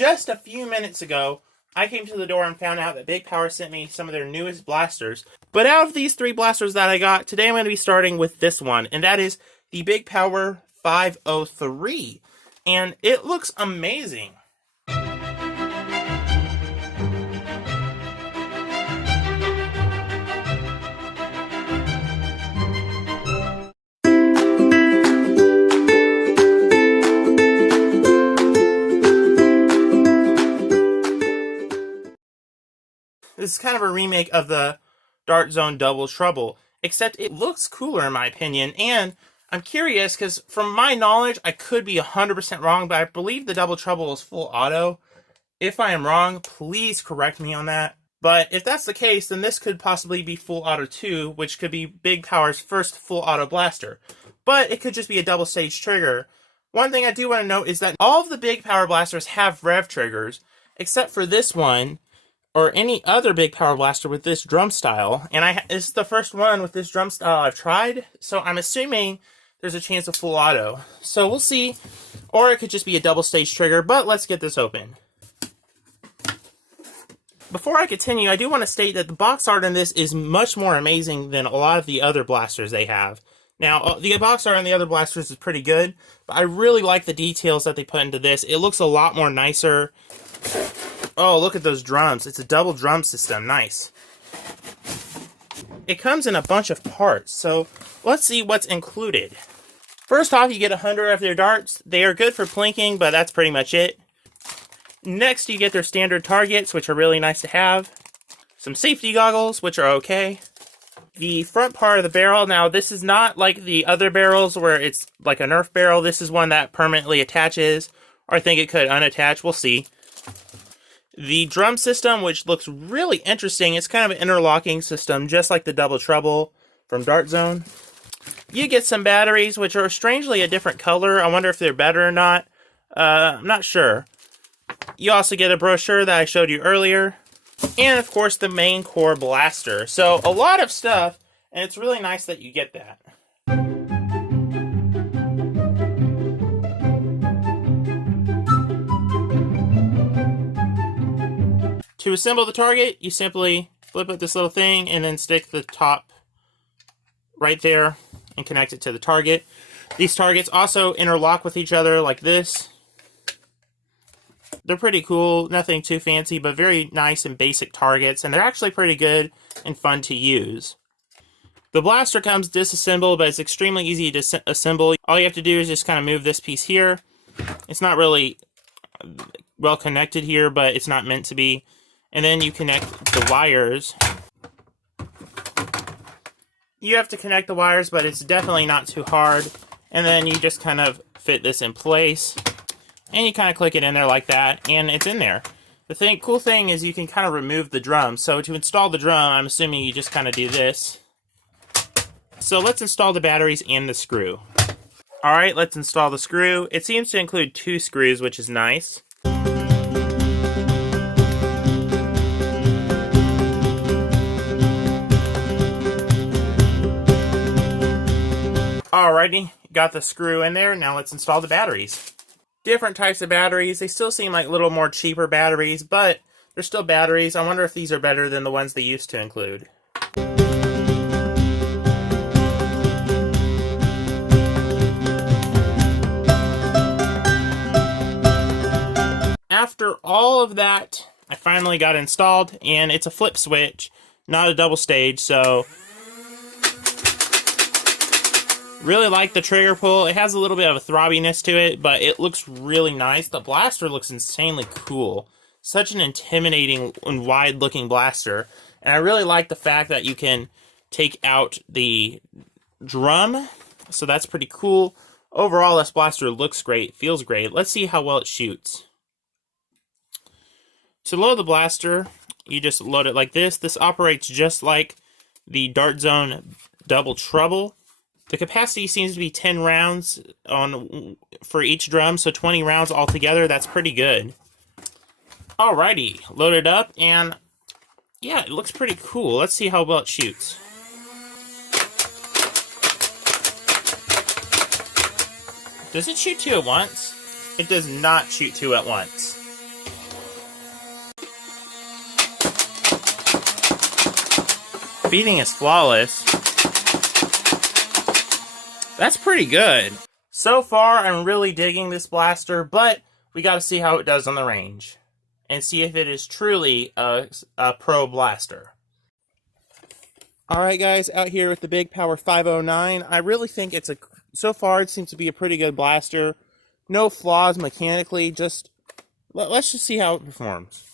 just a few minutes ago, I came to the door and found out that Big Power sent me some of their newest blasters. But out of these 3 blasters that I got, today I'm going to be starting with this one, and that is the Big Power 503. And it looks amazing. This is kind of a remake of the Dart Zone Double Trouble, except it looks cooler in my opinion, and I'm curious because from my knowledge, I could be 100% wrong, but I believe the Double Trouble is full auto. If I am wrong, please correct me on that. But if that's the case, then this could possibly be full auto too, which could be Big Power's first full auto blaster. But it could just be a double stage trigger. One thing I do want to note is that all of the Big Power blasters have rev triggers, except for this one, or any other Big Power blaster with this drum style. And it's the first one with this drum style I've tried, so I'm assuming there's a chance of full auto. So we'll see. Or it could just be a double stage trigger, but let's get this open. Before I continue, I do want to state that the box art in this is much more amazing than a lot of the other blasters they have. Now, the box art on the other blasters is pretty good, but I really like the details that they put into this. It looks a lot more nicer. Oh, look at those drums. It's a double drum system. Nice. It comes in a bunch of parts, so let's see what's included. First off, you get 100 of their darts. They are good for plinking, but that's pretty much it. Next, you get their standard targets, which are really nice to have. Some safety goggles, which are okay. The front part of the barrel, now this is not like the other barrels where it's like a Nerf barrel. This is one that permanently attaches, or I think it could unattach. We'll see. The drum system, which looks really interesting, it's kind of an interlocking system, just like the Double Trouble from Dart Zone. You get some batteries, which are strangely a different color. I wonder if they're better or not. I'm not sure. You also get a brochure that I showed you earlier. And, of course, the main core blaster. So, a lot of stuff, and it's really nice that you get that. To assemble the target, you simply flip up this little thing and then stick the top right there and connect it to the target. These targets also interlock with each other like this. They're pretty cool, nothing too fancy, but very nice and basic targets, and they're actually pretty good and fun to use. The blaster comes disassembled, but it's extremely easy to assemble. All you have to do is just kind of move this piece here. It's not really well connected here, but it's not meant to be. And then you connect the wires. You have to connect the wires, but it's definitely not too hard. And then you just kind of fit this in place. And you kind of click it in there like that, and it's in there. The cool thing is you can kind of remove the drum. So to install the drum, I'm assuming you just kind of do this. So let's install the batteries and the screw. Alright, let's install the screw. It seems to include 2 screws, which is nice. Alrighty, got the screw in there. Now let's install the batteries. Different types of batteries. They still seem like a little more cheaper batteries, but they're still batteries. I wonder if these are better than the ones they used to include. After all of that, I finally got installed, and it's a flip switch, not a double stage, so really like the trigger pull. It has a little bit of a throbbiness to it, but it looks really nice. The blaster looks insanely cool. Such an intimidating and wide-looking blaster. And I really like the fact that you can take out the drum, so that's pretty cool. Overall, this blaster looks great, feels great. Let's see how well it shoots. To load the blaster, you just load it like this. This operates just like the Dart Zone Double Trouble. The capacity seems to be 10 rounds for each drum, so 20 rounds altogether. That's pretty good. Alrighty, load it up, and yeah, it looks pretty cool. Let's see how well it shoots. Does it shoot 2 at once? It does not shoot 2 at once. Feeding is flawless. That's pretty good. So far, I'm really digging this blaster, but we got to see how it does on the range and see if it is truly a pro blaster. Alright guys, out here with the Big Power 509, I really think so far it seems to be a pretty good blaster. No flaws mechanically, let's just see how it performs.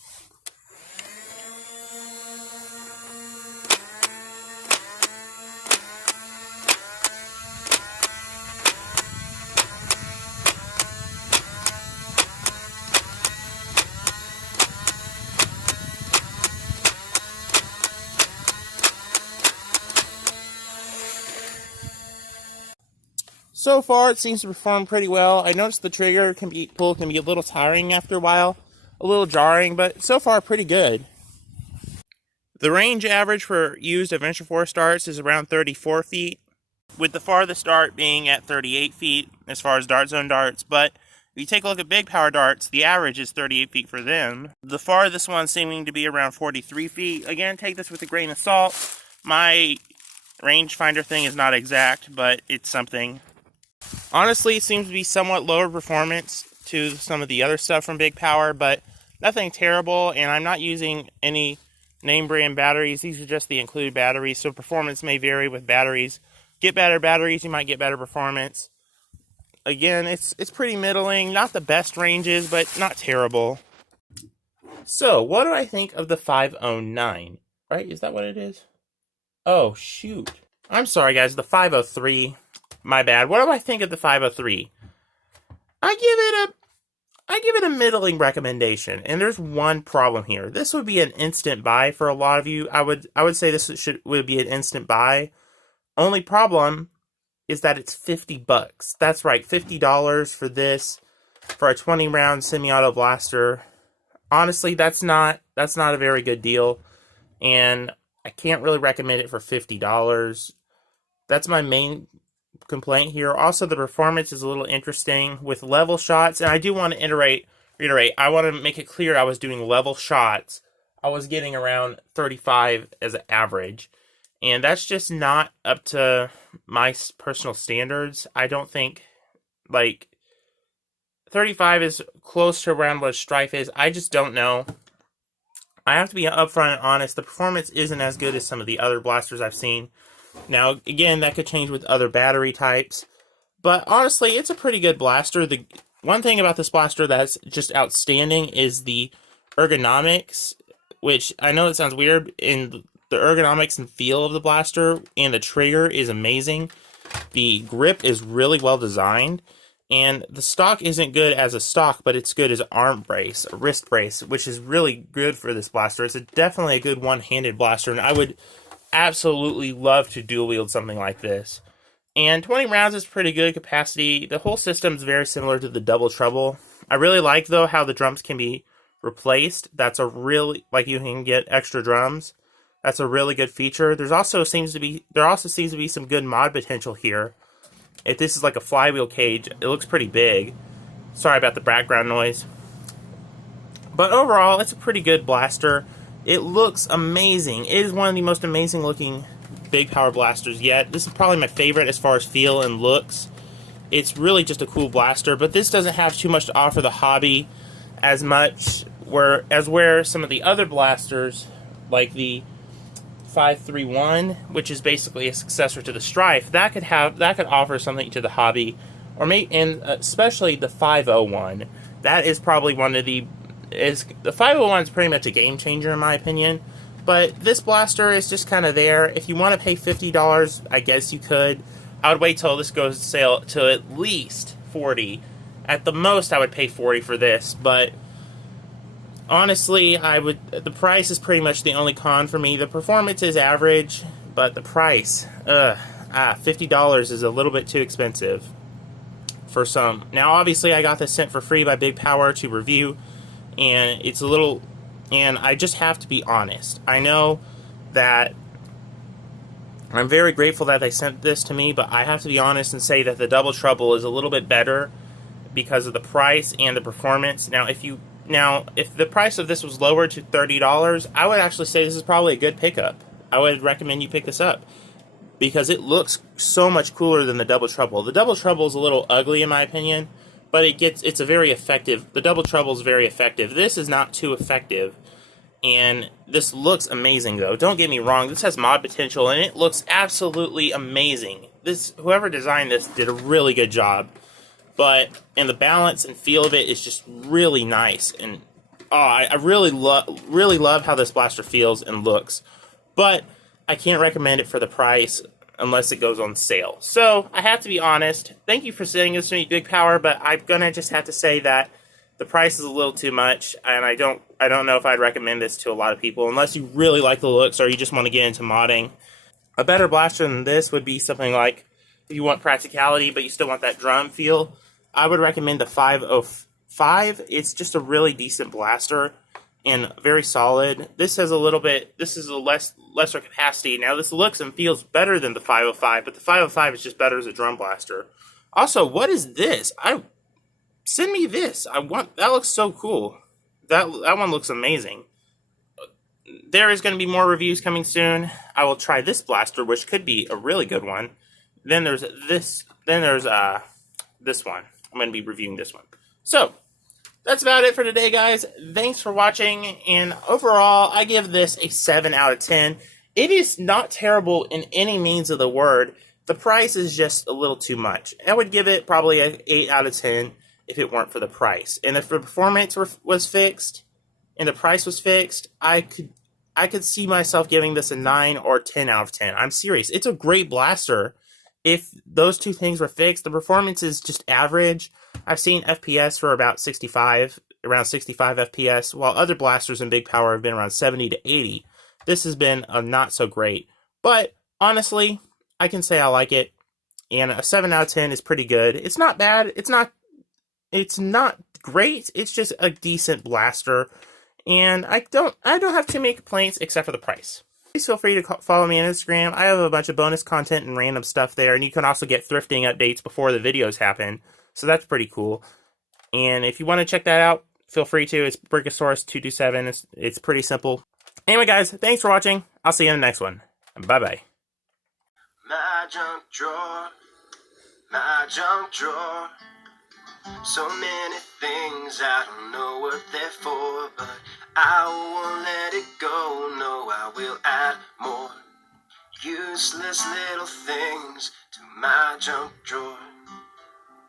So far, it seems to perform pretty well. I noticed the trigger pull can be a little tiring after a while, a little jarring, but so far pretty good. The range average for used Adventure Force darts is around 34 feet, with the farthest dart being at 38 feet as far as Dart Zone darts, but if you take a look at Big Power darts, the average is 38 feet for them. The farthest one seeming to be around 43 feet. Again, take this with a grain of salt. My rangefinder thing is not exact, but it's something. Honestly, it seems to be somewhat lower performance to some of the other stuff from Big Power, but nothing terrible, and I'm not using any name brand batteries. These are just the included batteries, so performance may vary with batteries. Get better batteries, you might get better performance. Again, it's pretty middling, not the best ranges, but not terrible. So, what do I think of the 509? Right, is that what it is? Oh, shoot. I'm sorry, guys, the 503. My bad. What do I think of the 503? I give it a middling recommendation, and there's one problem here. This would be an instant buy for a lot of you. I would say this would be an instant buy. Only problem is that it's $50. That's right, $50 for this, for a 20-round semi-auto blaster. Honestly, that's not a very good deal, and I can't really recommend it for $50. That's my main complaint here. Also, the performance is a little interesting with level shots, and I do want to reiterate, I want to make it clear I was doing level shots. I was getting around 35 as an average, and that's just not up to my personal standards. I don't think, 35 is close to around what a Strife is. I just don't know. I have to be upfront and honest. The performance isn't as good as some of the other blasters I've seen. Now, again, that could change with other battery types, but honestly, it's a pretty good blaster. The one thing about this blaster that's just outstanding is the ergonomics, which I know it sounds weird, in the ergonomics and feel of the blaster, and the trigger is amazing. The grip is really well designed, and the stock isn't good as a stock, but it's good as an arm brace, a wrist brace, which is really good for this blaster. It's definitely a good one-handed blaster, and I would absolutely love to dual wield something like this. And 20 rounds is pretty good capacity. The whole system is very similar to the Double Trouble. I really like, though, how the drums can be replaced. That's a really, you can get extra drums. That's a really good feature. There also seems to be some good mod potential here. If this is like a flywheel cage, it looks pretty big. Sorry about the background noise. But overall, it's a pretty good blaster. It looks amazing. It is one of the most amazing looking Big Power blasters yet. This is probably my favorite as far as feel and looks. It's really just a cool blaster, but this doesn't have too much to offer the hobby as much where some of the other blasters, like the 531, which is basically a successor to the Strife, that could offer something to the hobby, and especially the 501. That is probably the 501 is pretty much a game changer in my opinion, but this blaster is just kind of there. If you want to pay $50, I guess you could. I would wait till this goes sale to at least $40. At the most, I would pay $40 for this, but honestly, the price is pretty much the only con for me. The performance is average, but the price, $50 is a little bit too expensive for some. Now, obviously, I got this sent for free by Big Power to review, and and I just have to be honest. I know that I'm very grateful that they sent this to me, but I have to be honest and say that the Double Trouble is a little bit better because of the price and the performance. Now, if the price of this was lowered to $30, I would actually say this is probably a good pickup. I would recommend you pick this up because it looks so much cooler than the Double Trouble. The Double Trouble is a little ugly in my opinion, but it's a very effective. The Double Trouble is very effective. This is not too effective, and this looks amazing though. Don't get me wrong. This has mod potential, and it looks absolutely amazing. Whoever designed this did a really good job. But and the balance and feel of it is just really nice, and I really love how this blaster feels and looks. But I can't recommend it for the price unless it goes on sale. So I have to be honest. Thank you for sending this to me, Big Power, but I'm gonna just have to say that the price is a little too much, and I don't know if I'd recommend this to a lot of people unless you really like the looks or you just want to get into modding. A better blaster than this would be something like, if you want practicality but you still want that drum feel, I would recommend the 505. It's just a really decent blaster and very solid. This has a little bit, this is a lesser capacity. Now this looks and feels better than the 505, but the 505 is just better as a drum blaster. Also, what is this? Send me this. That looks so cool. That one looks amazing. There is going to be more reviews coming soon. I will try this blaster, which could be a really good one. Then there's this. Then there's this one. I'm going to be reviewing this one. So that's about it for today, guys. Thanks for watching. And overall, I give this a 7 out of 10. It is not terrible in any means of the word. The price is just a little too much. I would give it probably an 8 out of 10 if it weren't for the price. And if the performance was fixed and the price was fixed, I could see myself giving this a 9 or 10 out of 10. I'm serious. It's a great blaster. If those two things were fixed, the performance is just average. I've seen FPS for about 65, around 65 FPS, while other blasters in Big Power have been around 70 to 80. This has been a not so great. But honestly, I can say I like it. And a 7 out of 10 is pretty good. It's not bad. It's not great. It's just a decent blaster. And I don't have too many complaints except for the price. Please feel free to follow me on Instagram. I have a bunch of bonus content and random stuff there, and you can also get thrifting updates before the videos happen, so that's pretty cool. And if you want to check that out, feel free to. It's Brickosaurus227. It's pretty simple. Anyway, guys, thanks for watching. I'll see you in the next one. Bye-bye. My junk drawer, my junk drawer. So many things I don't know what they're for, but I won't let it go. No, I will add more useless little things to my junk drawer.